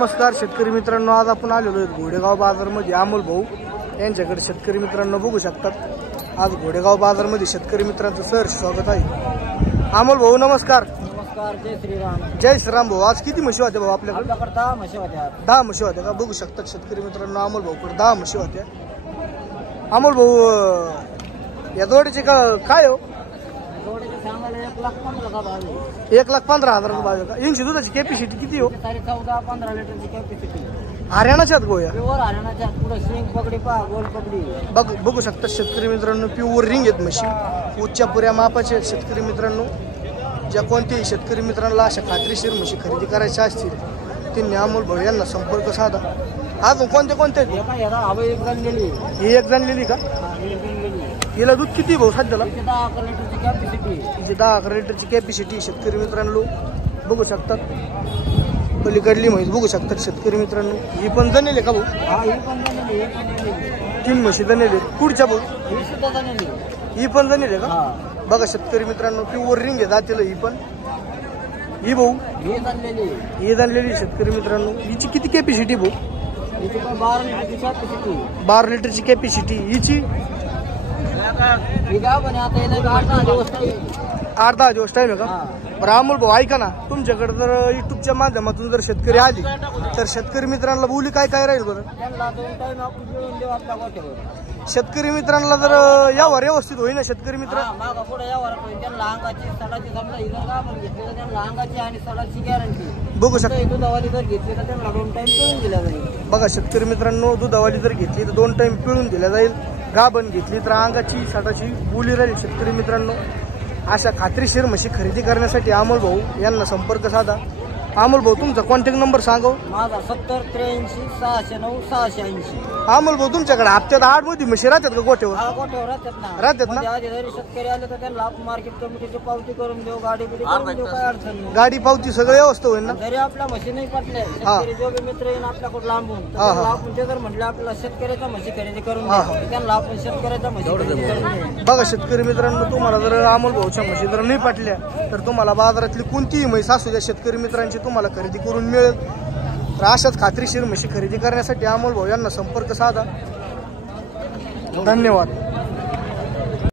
नमस्कार शेतकरी मित्रांनो, आज आपण आलेलो आहे घोडेगाव बाजारमध्ये अमोल भाऊ यांच्याकडे। शेतकरी मित्रांनो बघू शकतात, आज घोडेगाव बाजारमध्ये शेतकरी मित्रांचं सहर्ष स्वागत आहे। अमोल भाऊ नमस्कार। नमस्कार, जय श्रीराम। जय श्रीराम भाऊ। आज किती म्हशी होत्या भाऊ आपल्याकडे? 10 म्हशी होत्या। 10 म्हशी होत्या का? बघू शकतात शेतकरी मित्रांनो, अमोल भाऊकडे 10 म्हशी होत्या। अमोल भाऊ, या जोडीचे काय हो? जोडीचे सांगायला 1,15,000 1,15,000 रुपये का? इंची दुधाची कॅपॅसिटी किती हो? 14-15 लिटरची कॅपॅसिटी। हरियाणाच्यात गोया? प्युअर हरियाणाच्या। पुढे सिंग पगडी पहा, गोल पगडी बघू शकतात शेतकरी मित्रांनो, प्युअर रिंग आहेत म्हशी, उच्च्या पुऱ्या मापाचे आहेत। शेतकरी मित्रांनो, ज्या कोणत्याही शेतकरी मित्रांना अशा खात्रीशीर म्हशी खरेदी करायच्या असतील त्यांनी अमोल भाऊ यांना संपर्क साधा। अजून कोणते एक जाणलेली। ही एक जाणलेली का? हिला दूध किती भाऊ सध्याला? 10 लिटरची कॅपॅसिटी। 10 लिटरची कॅपॅसिटी शेतकरी मित्रांनो बघू शकतात। पलीकडली म्हैस बघू शकतात शेतकरी मित्रांनो, ही पण जणेल का भाऊ? ही पण जणेली। 3 म्हशी जणेल। पुढच्या भाऊ ही सुद्धा जणेली। ही पण जणेल का? बघा शेतकरी मित्रांनो, प्युअर रिंग आहे जातील ही पण। ही भाऊ ही जणलेली शेतकरी मित्रांनो, हिची किती कॅपॅसिटी भाऊ? हिची पण 12 लिटरची कॅपॅसिटी। 12 लिटरची कॅपॅसिटी हिची। ही गाव पण आता येणार 8-10 दिवस टाइम। 8-10 दिवस टाइम आहे का? बरं अमोल भाऊ ऐका ना, तुमच्याकडे जर युट्यूबच्या माध्यमातून जर शेतकरी आली तर शेतकरी मित्रांना बोली काय राहील बरं? त्यांना 2 टाइम आपण पिळून देऊ आपल्या गोठ्यावर। शेतकरी मित्रांना जर यावर व्यवस्थित होईल ना शेतकरी मित्र? मागा पुढे यावर त्यांना अंगाची सडाची समजा इथं का म्हणून घेतली तर त्यांना अंगाची आणि सडाची गॅरंटी। बघू शकता दुधावाली जर घेतली तर त्यांना 2 टाइम पिळून दिल्या जाईल। बघा शेतकरी मित्रांनो, दुधावाली जर घेतली तर 2 टाइम पिळून दिल्या जाईल। गाभण घेतली तर अंगाची सडाची बोली राहील। शेतकरी मित्रांनो, अशा खात्रीशीर म्हशी खरेदी करण्यासाठी अमोल भाऊ यांना संपर्क साधा। अमोल भाऊ तुमचा कॉन्टॅक्ट नंबर सांगा। माझा 70-83-609-680। अमोल भाऊ तुमच्याकडे हप्त्यात 8 मध्ये म्हशी राहतात का गोठ्यावर? गोठ्यावर राहतात ना? आधी जरी शेतकरी आले तर त्यांना आपण मार्केट कमिटीची पावती करून देऊ, गाडी बिडी करून देऊ, काय अडचण नाही। गाडी पावती सगळं व्यवस्था होईल ना? जरी आपल्या म्हशी नाही पटल्या, शेतकरी जो बी मित्र येईल आपल्याकडे लांबून आपण ते जर म्हटलं आपल्याला शेतकऱ्याच्या म्हशी खरेदी करून देऊ, त्यांना आपण शेतकऱ्याच्या म्हशी खरेदी करून देऊ। बघा शेतकरी मित्रांनो, तुम्हाला जर अमोल भाऊच्या म्हशी जर नाही पटल्या तर तुम्हाला बाजारातली कोणतीही म्हैस असू द्या शेतकरी मित्रांची तुम्हाला खरेदी करून मिळेल। तर अशाच खात्रीशीर म्हशी खरेदी करण्यासाठी अमोल भाऊ यांना संपर्क साधा। धन्यवाद।